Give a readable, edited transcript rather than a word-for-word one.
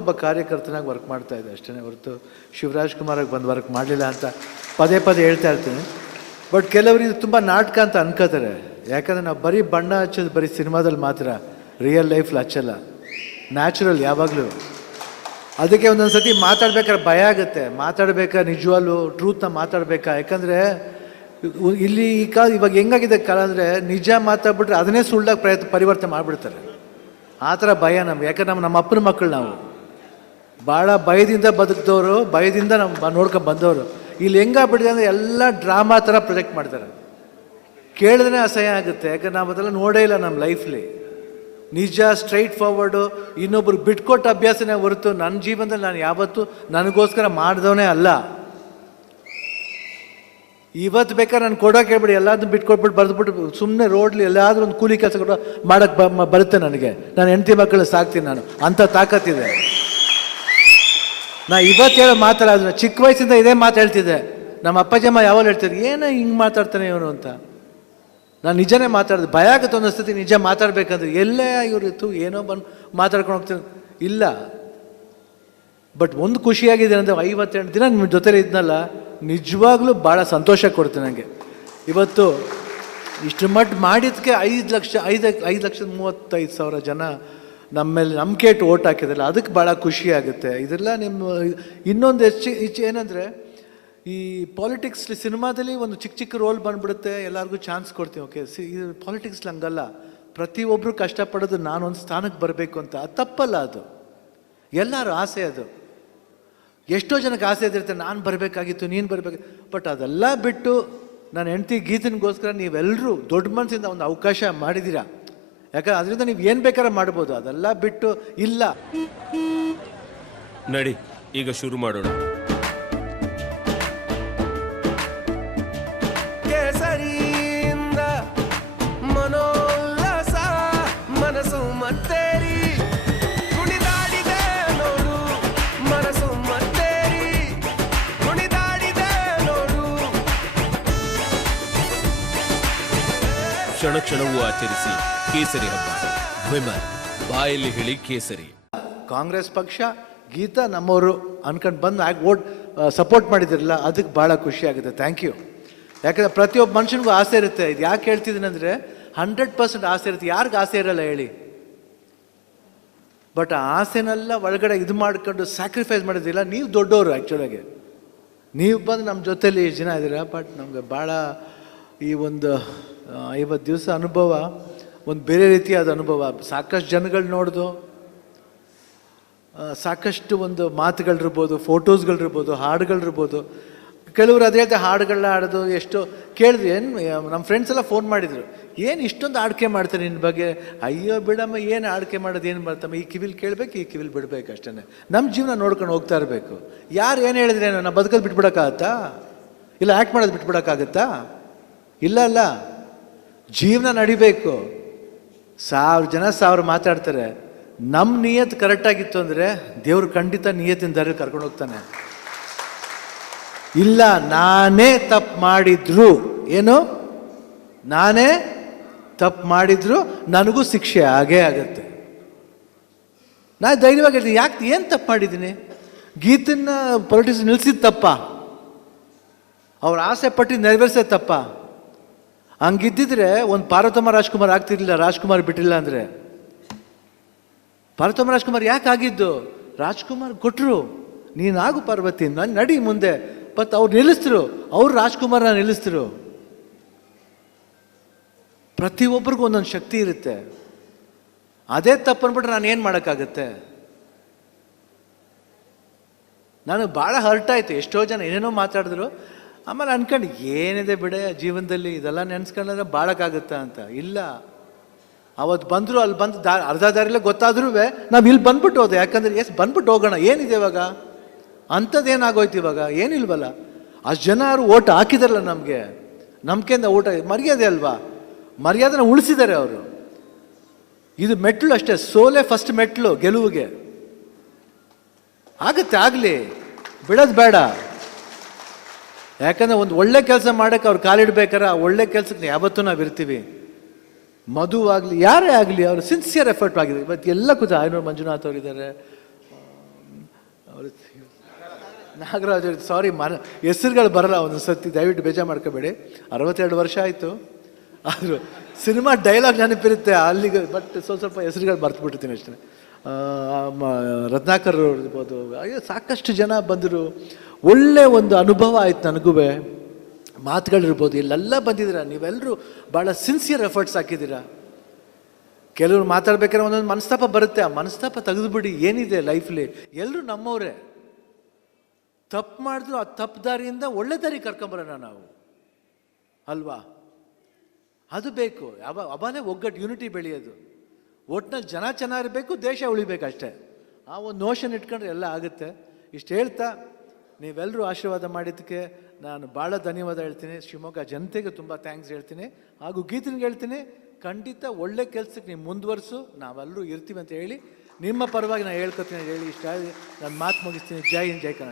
ಒಬ್ಬ ಕಾರ್ಯಕರ್ತನಾಗಿ ವರ್ಕ್ ಮಾಡ್ತಾ ಇದ್ದೆ ಅಷ್ಟೇ ಹೊರತು ಶಿವರಾಜ್ ಕುಮಾರಾಗಿ ಬಂದು ವರ್ಕ್ ಮಾಡಲಿಲ್ಲ ಅಂತ ಪದೇ ಪದೇ ಹೇಳ್ತಾ ಇರ್ತೀನಿ. ಬಟ್ ಕೆಲವರು ಇದು ತುಂಬ ನಾಟಕ ಅಂತ ಅನ್ಕೋತಾರೆ. ಯಾಕಂದರೆ ನಾವು ಬರೀ ಬಣ್ಣ ಹಚ್ಚೋದು ಬರೀ ಸಿನಿಮಾದಲ್ಲಿ ಮಾತ್ರ, ರಿಯಲ್ ಲೈಫ್ಲಿ ಹಚ್ಚಲ್ಲ, ನ್ಯಾಚುರಲ್ ಯಾವಾಗಲೂ. ಅದಕ್ಕೆ ಒಂದೊಂದು ಸತಿ ಮಾತಾಡ್ಬೇಕಾದ್ರೆ ಭಯ ಆಗುತ್ತೆ. ಮಾತಾಡ್ಬೇಕಾದ್ರೆ ನಿಜವಾಗ್ಲೂ ಟ್ರೂತ್ನ ಮಾತಾಡಬೇಕಾ. ಯಾಕಂದರೆ ಇಲ್ಲಿ ಈ ಕಾಲ ಇವಾಗ ಹೆಂಗಾಗಿದೆ ಕಾಲ ಅಂದರೆ ನಿಜ ಮಾತಾಡ್ಬಿಟ್ರೆ ಅದನ್ನೇ ಸುಳ್ಳಾಗಿ ಪರಿವರ್ತನೆ ಮಾಡಿಬಿಡ್ತಾರೆ. ಆ ಥರ ಭಯ ನಮ್ಗೆ. ಯಾಕಂದ್ರೆ ನಮ್ಮ ಅಪ್ಪನ ಮಕ್ಕಳು ನಾವು ಭಾಳ ಭಯದಿಂದ ಬದುಕಿದವರು, ಭಯದಿಂದ ನಾವು ನೋಡ್ಕೊಂಡು ಬಂದವರು. ಇಲ್ಲಿ ಹೆಂಗಾಗ್ಬಿಟ್ಟಿದೆ ಅಂದರೆ ಎಲ್ಲ ಡ್ರಾಮಾ ಥರ ಪ್ರೊಜೆಕ್ಟ್ ಮಾಡ್ತಾರೆ. ಕೇಳಿದ್ರೆ ಅಸಹ್ಯ ಆಗುತ್ತೆ. ಯಾಕಂದ್ರೆ ನಾವು ಅದೆಲ್ಲ ನೋಡೇ ಇಲ್ಲ ನಮ್ಮ ಲೈಫ್ಲಿ. ನಿಜ ಸ್ಟ್ರೈಟ್ ಫಾರ್ವರ್ಡು ಇನ್ನೊಬ್ರು ಬಿಟ್ಕೊಟ್ಟ ಅಭ್ಯಾಸನೇ ಹೊರತು ನನ್ನ ಜೀವನದಲ್ಲಿ ನಾನು ಯಾವತ್ತೂ ನನಗೋಸ್ಕರ ಮಾಡಿದವನೇ ಅಲ್ಲ. ಇವತ್ತು ಬೇಕಾದ್ರೆ ನಾನು ಕೊಡೋಕೆ ಹೇಳ್ಬಿಡಿ, ಎಲ್ಲದನ್ನು ಬಿಟ್ಕೊಟ್ಬಿಟ್ಟು ಬರೆದ್ಬಿಟ್ಟು ಸುಮ್ಮನೆ ರೋಡ್ಲಿ ಎಲ್ಲಾದರೂ ಒಂದು ಕೂಲಿ ಕೆಲಸ ಕೊಟ್ಟು ಮಾಡೋಕ್ಕೆ ಬರುತ್ತೆ ನನಗೆ. ನಾನು ಹೆಂಡತಿ ಮಕ್ಕಳು ಸಾಕ್ತೀನಿ, ನಾನು ಅಂಥ ತಾಕತ್ತಿದೆ. ನಾ ಇವತ್ತು ಹೇಳೋ ಮಾತಾಡೋದು ಚಿಕ್ಕ ವಯಸ್ಸಿಂದ ಇದೇ ಮಾತು ಹೇಳ್ತಿದ್ದೆ. ನಮ್ಮ ಅಪ್ಪಾಜಮ್ಮ ಯಾವಾಗ ಹೇಳ್ತಾರೆ, ಏನೋ ಹಿಂಗೆ ಮಾತಾಡ್ತಾನೆ ಇವನು ಅಂತ. ನಾನು ನಿಜನೇ ಮಾತಾಡೋದು. ಭಯ ಆಗುತ್ತೆ ಒಂದೊಂದ್ಸತಿ ನಿಜ ಮಾತಾಡ್ಬೇಕಂದ್ರೆ. ಎಲ್ಲೇ ಇವ್ರು ಇತ್ತು ಏನೋ ಬಂದು ಮಾತಾಡ್ಕೊಂಡು ಹೋಗ್ತೀನಿ ಇಲ್ಲ. ಬಟ್ ಒಂದು ಖುಷಿಯಾಗಿದೆ ಅಂದರೆ 58 ದಿನ ನಿಮ್ಮ ಜೊತೆಲಿ ಇದ್ನಲ್ಲ, ನಿಜವಾಗ್ಲೂ ಭಾಳ ಸಂತೋಷ ಕೊಡ್ತೀನಿ ನನಗೆ. ಇವತ್ತು ಇಷ್ಟು ಮಟ್ಟ ಮಾಡಿದ್ದಕ್ಕೆ 5,35,000 ಜನ ನಮ್ಮ ಮೇಲೆ ನಂಬಿಕೆ ಇಟ್ಟು ಓಟ್ ಹಾಕಿದ್ರಲ್ಲ, ಅದಕ್ಕೆ ಭಾಳ ಖುಷಿ ಆಗುತ್ತೆ. ಇದೆಲ್ಲ ನಿಮ್ಮ ಇನ್ನೊಂದು ಹೆಚ್ಚು ಏನಂದರೆ, ಈ ಪಾಲಿಟಿಕ್ಸ್ ಸಿನಿಮಾದಲ್ಲಿ ಒಂದು ಚಿಕ್ಕ ಚಿಕ್ಕ ರೋಲ್ ಬಂದ್ಬಿಡುತ್ತೆ, ಎಲ್ಲರಿಗೂ ಚಾನ್ಸ್ ಕೊಡ್ತೀವಿ. ಓಕೆ, ಇದು ಪಾಲಿಟಿಕ್ಸ್ಲಿ ಹಂಗಲ್ಲ. ಪ್ರತಿಯೊಬ್ಬರು ಕಷ್ಟಪಡೋದು ನಾನೊಂದು ಸ್ಥಾನಕ್ಕೆ ಬರಬೇಕು ಅಂತ. ಅದು ತಪ್ಪಲ್ಲ, ಅದು ಎಲ್ಲರೂ ಆಸೆ. ಅದು ಎಷ್ಟೋ ಜನಕ್ಕೆ ಆಸೆ ಇದಿರುತ್ತೆ, ನಾನು ಬರಬೇಕಾಗಿತ್ತು, ನೀನು ಬರಬೇಕು. ಬಟ್ ಅದೆಲ್ಲ ಬಿಟ್ಟು ನನ್ನ ಹೆಂಡತಿ ಗೀತನಿಗೋಸ್ಕರ ನೀವೆಲ್ಲರೂ ದೊಡ್ಡ ಮನಸ್ಸಿಂದ ಒಂದು ಅವಕಾಶ ಮಾಡಿದ್ದೀರಾ. ಯಾಕಂದ್ರೆ ಅದರಿಂದ ನೀವು ಏನು ಬೇಕಾದ್ರೆ ಮಾಡ್ಬೋದು. ಅದೆಲ್ಲ ಬಿಟ್ಟು ಇಲ್ಲ. ನಡಿ ಈಗ ಶುರು ಮಾಡೋಣ. ಕೇಸರಿಯಿಂದ ಮನೋಲ್ಲಾಸ ಮನಸ್ಸು ಮತ್ತೇರಿ ಕುಣಿದಾಡಿದೆ ನೋಡು, ಮನಸ್ಸು ಮತ್ತೇರಿ ಕುಣಿದಾಡಿದೆ ನೋಡು. ಕ್ಷಣ ಕ್ಷಣವೂ ಆಚರಿಸಿ ಕೇಸರಿ ಹಬ್ಬ. ವಿಮಲ್ ಬಾಯಲ್ಲಿ ಹೇಳಿ ಕೇಸರಿ. ಕಾಂಗ್ರೆಸ್ ಪಕ್ಷ ಗೀತಾ ನಮ್ಮವರು ಅನ್ಕೊಂಡು ಬಂದು ಓಟ್ ಸಪೋರ್ಟ್ ಮಾಡಿದಿರಲ್ಲ, ಅದಕ್ಕೆ ಭಾಳ ಖುಷಿ ಆಗುತ್ತೆ. Thank you. ಯಾಕಂದರೆ ಪ್ರತಿಯೊಬ್ಬ ಮನುಷ್ಯನಿಗೂ ಆಸೆ ಇರುತ್ತೆ. ಇದು ಯಾಕೆ ಹೇಳ್ತಿದ್ದೀನಿ ಅಂದರೆ 100% ಆಸೆ ಇರುತ್ತೆ. ಯಾರಿಗೆ ಆಸೆ ಇರಲ್ಲ ಹೇಳಿ? ಬಟ್ ಆ ಆಸೆನೆಲ್ಲ ಒಳಗಡೆ ಇದು ಮಾಡ್ಕೊಂಡು ಸ್ಯಾಕ್ರಿಫೈಸ್ ಮಾಡೋದಿಲ್ಲ. ನೀವು ದೊಡ್ಡವರು ಆ್ಯಕ್ಚುಲಾಗಿ. ನೀವು ಬಂದು ನಮ್ಮ ಜೊತೆಲಿ ಇಷ್ಟು ಜನ ಇದ್ದೀರಾ. ಬಟ್ ನಮಗೆ ಭಾಳ ಈ ಒಂದು 50 ದಿವಸ ಅನುಭವ ಒಂದು ಬೇರೆ ರೀತಿಯಾದ ಅನುಭವ. ಸಾಕಷ್ಟು ಜನಗಳು ನೋಡ್ದು, ಸಾಕಷ್ಟು ಒಂದು ಮಾತುಗಳಿರ್ಬೋದು, ಫೋಟೋಸ್ಗಳಿರ್ಬೋದು, ಹಾಡುಗಳಿರ್ಬೋದು. ಕೆಲವರು ಅದೇ ಹೇಳ್ತಾ ಹಾಡುಗಳನ್ನ ಆಡೋದು ಎಷ್ಟೋ ಕೇಳಿದ್ವಿ. ಏನು ನಮ್ಮ ಫ್ರೆಂಡ್ಸ್ ಎಲ್ಲ ಫೋನ್ ಮಾಡಿದರು, ಏನು ಇಷ್ಟೊಂದು ಆಡ್ಕೆ ಮಾಡ್ತಾರೆ ನಿನ್ನ ಬಗ್ಗೆ. ಅಯ್ಯೋ ಬಿಡಮ್ಮ, ಏನು ಆಡ್ಕೆ ಮಾಡೋದು, ಏನು ಮಾಡ್ತಮ್ಮ, ಈ ಕಿವಿಲಿ ಕೇಳಬೇಕು, ಈ ಕಿವಿಲಿ ಬಿಡಬೇಕು ಅಷ್ಟೇ. ನಮ್ಮ ಜೀವನ ನೋಡ್ಕೊಂಡು ಹೋಗ್ತಾ ಇರಬೇಕು. ಯಾರು ಏನು ಹೇಳಿದ್ರೆ ನಾವು ಬದುಕೋದು ಬಿಟ್ಬಿಡೋಕ್ಕಾಗತ್ತಾ? ಇಲ್ಲ ಆ್ಯಕ್ಟ್ ಮಾಡೋದು ಬಿಟ್ಬಿಡೋಕ್ಕಾಗತ್ತಾ? ಇಲ್ಲ ಅಲ್ಲ, ಜೀವನ ನಡಿಬೇಕು. 1000 ಜನ 1000 ಮಾತಾಡ್ತಾರೆ. ನಮ್ಮ ನಿಯತ್ ಕರೆಕ್ಟಾಗಿತ್ತು ಅಂದರೆ ದೇವ್ರು ಖಂಡಿತ ನಿಯತ್ತಿನ ದಾರಿ ಕರ್ಕೊಂಡು ಹೋಗ್ತಾನೆ. ಇಲ್ಲ ನಾನೇ ತಪ್ಪು ಮಾಡಿದ್ರು, ಏನು ನಾನೇ ತಪ್ಪು ಮಾಡಿದ್ರು ನನಗೂ ಶಿಕ್ಷೆ ಆಗೇ ಆಗುತ್ತೆ. ನಾನು ಧೈರ್ಯವಾಗಿ ಹೇಳ್ತೀನಿ, ಯಾಕೆ ಏನು ತಪ್ಪು ಮಾಡಿದ್ದೀನಿ? ಗೀತನ್ನ ಪೊಲಿಟಿಕ್ಸ್ ನಿಲ್ಸಿದ ತಪ್ಪ? ಅವ್ರ ಆಸೆ ಪಟ್ಟು ನೆರವೇರಿಸೋದು ತಪ್ಪ? ಹಂಗಿದ್ದಿದ್ರೆ ಒಂದು ಪಾರ್ವತಮ್ಮ ರಾಜ್ಕುಮಾರ್ ಆಗ್ತಿರ್ಲಿಲ್ಲ. ರಾಜ್ಕುಮಾರ್ ಬಿಟ್ಟಿಲ್ಲ ಅಂದರೆ ಪಾರ್ವತಮ್ಮ ರಾಜ್ಕುಮಾರ್ ಯಾಕೆ ಆಗಿದ್ದು? ರಾಜ್ಕುಮಾರ್ ಕೊಟ್ಟರು, ನೀನಾಗು ಪಾರ್ವತಿ, ನಾನು ನಡಿ ಮುಂದೆ. ಬಟ್ ಅವ್ರು ನಿಲ್ಲಿಸ್ತರು, ಅವ್ರು ರಾಜ್ಕುಮಾರ್ನ ನಿಲ್ಲಿಸ್ತರು. ಪ್ರತಿಯೊಬ್ಬರಿಗೂ ಒಂದೊಂದು ಶಕ್ತಿ ಇರುತ್ತೆ. ಅದೇ ತಪ್ಪು ಅಂದ್ಬಿಟ್ರೆ ನಾನು ಏನು ಮಾಡೋಕ್ಕಾಗತ್ತೆ? ನಾನು ಭಾಳ ಹರ್ಟ್ ಆಯಿತು. ಎಷ್ಟೋ ಜನ ಏನೇನೋ ಮಾತಾಡಿದ್ರು. ಆಮೇಲೆ ಅನ್ಕೊಂಡು ಏನಿದೆ ಬಿಡೆ ಜೀವನದಲ್ಲಿ, ಇದೆಲ್ಲ ನೆನೆಸ್ಕೊಂಡ್ರೆ ಬಾಳಕ್ಕಾಗುತ್ತಾ ಅಂತ. ಇಲ್ಲ, ಅವತ್ತು ಬಂದರು, ಅಲ್ಲಿ ಬಂದು ಅರ್ಧ ದಾರಿಲೇ ಗೊತ್ತಾದ್ರೂ ನಾವು ಇಲ್ಲಿ ಬಂದ್ಬಿಟ್ಟು ಹೋದೆ. ಯಾಕಂದರೆ ಬಂದ್ಬಿಟ್ಟು ಹೋಗೋಣ, ಏನಿದೆ ಇವಾಗ, ಅಂಥದ್ದೇನಾಗೋಯ್ತು ಇವಾಗ? ಏನಿಲ್ವಲ್ಲ. ಅಷ್ಟು ಜನ ಯಾರು ಓಟ್ ಹಾಕಿದಾರಲ್ಲ ನಮಗೆ, ನಂಬಿಕೆಯಿಂದ ಓಟ, ಮರ್ಯಾದೆ ಅಲ್ವಾ? ಮರ್ಯಾದೆನ ಉಳಿಸಿದ್ದಾರೆ ಅವರು. ಇದು ಮೆಟ್ಲು ಅಷ್ಟೇ, ಸೋಲೆ ಫಸ್ಟ್ ಮೆಟ್ಲು ಗೆಲುವಿಗೆ. ಆಗುತ್ತೆ, ಆಗಲಿ, ಬಿಡೋದು ಬೇಡ. ಯಾಕಂದರೆ ಒಂದು ಒಳ್ಳೆ ಕೆಲಸ ಮಾಡೋಕ್ಕೆ ಅವ್ರು ಕಾಲಿಡ್ಬೇಕಾರೆ ಆ ಒಳ್ಳೆ ಕೆಲಸಕ್ಕೆ ಯಾವತ್ತೂ ನಾವು ಇರ್ತೀವಿ. ಮಧು ಆಗಲಿ, ಯಾರೇ ಆಗಲಿ, ಅವರು ಸಿನ್ಸಿಯರ್ ಎಫರ್ಟ್ ಆಗಿದೆ. ಇವತ್ತು ಎಲ್ಲ ಕೂತ ಆಯ್ನೂರು ಮಂಜುನಾಥ್ ಅವರಿದ್ದಾರೆ, ಅವರು ನಾಗರಾಜ್ ಸಾರಿ ಹೆಸರುಗಳು ಬರಲ್ಲ ಒಂದೊಂದು ಸತಿ, ದಯವಿಟ್ಟು ಬೇಜಾರು ಮಾಡ್ಕೋಬೇಡಿ. 62 ವರ್ಷ ಆಯಿತು, ಆದರೂ ಸಿನಿಮಾ ಡೈಲಾಗ್ ನೆನಪಿರುತ್ತೆ ಅಲ್ಲಿಗೆ, ಬಟ್ ಸ್ವಲ್ಪ ಹೆಸರುಗಳು ಮರ್ತುಬಿಟ್ಟಿರ್ತೀನಿ ಅಷ್ಟೇ. ರತ್ನಾಕರ್ ಇರ್ಬೋದು, ಅಯ್ಯೋ ಸಾಕಷ್ಟು ಜನ ಬಂದರು. ಒಳ್ಳೆ ಒಂದು ಅನುಭವ ಆಯ್ತು ನನಗೂ. ಮಾತುಗಳಿರ್ಬೋದು, ಇಲ್ಲೆಲ್ಲ ಬಂದಿದ್ದೀರಾ ನೀವೆಲ್ಲರೂ, ಭಾಳ ಸಿನ್ಸಿಯರ್ ಎಫರ್ಟ್ಸ್ ಹಾಕಿದ್ದೀರಾ. ಕೆಲವರು ಮಾತಾಡ್ಬೇಕಾದ್ರೆ ಒಂದೊಂದು ಮನಸ್ತಾಪ ಬರುತ್ತೆ, ಆ ಮನಸ್ತಾಪ ತೆಗೆದುಬಿಡಿ. ಏನಿದೆ ಲೈಫ್ಲಿ, ಎಲ್ಲರೂ ನಮ್ಮವರೇ. ತಪ್ಪು ಮಾಡಿದ್ರು ಆ ತಪ್ಪು ದಾರಿಯಿಂದ ಒಳ್ಳೆ ದಾರಿ ಕರ್ಕೊಂಬರೋಣ ನಾವು, ಅಲ್ವಾ? ಅದು ಬೇಕು. ಅವಾಗಲೇ ಒಗ್ಗಟ್ಟು, ಯೂನಿಟಿ ಬೆಳೆಯೋದು. ಒಟ್ಟಿನಲ್ಲಿ ಜನ ಚೆನ್ನಾಗಿರಬೇಕು, ದೇಶ ಉಳಿಬೇಕು ಅಷ್ಟೇ. ಆ ಒಂದು ನೋಷನ್ ಇಟ್ಕೊಂಡ್ರೆ ಎಲ್ಲ ಆಗುತ್ತೆ. ಇಷ್ಟು ಹೇಳ್ತಾ, ನೀವೆಲ್ಲರೂ ಆಶೀರ್ವಾದ ಮಾಡಿದ್ದಕ್ಕೆ ನಾನು ಭಾಳ ಧನ್ಯವಾದ ಹೇಳ್ತೀನಿ. ಶಿವಮೊಗ್ಗ ಜನತೆಗೆ ತುಂಬ ಥ್ಯಾಂಕ್ಸ್ ಹೇಳ್ತೀನಿ. ಹಾಗೂ ಗೀತನಿಗೆ ಹೇಳ್ತೀನಿ, ಖಂಡಿತ ಒಳ್ಳೆ ಕೆಲಸಕ್ಕೆ ನೀವು ಮುಂದುವರಿಸು, ನಾವೆಲ್ಲರೂ ಇರ್ತೀವಿ ಅಂತ ಹೇಳಿ ನಿಮ್ಮ ಪರವಾಗಿ ನಾನು ಹೇಳ್ಕೊತೀನಿ. ಹೇಳಿ ಇಷ್ಟ ನಾನು ಮಾತು ಮುಗಿಸ್ತೀನಿ. ಜೈ ಹಿಂದ್, ಜೈ ಕನ್ನಡ.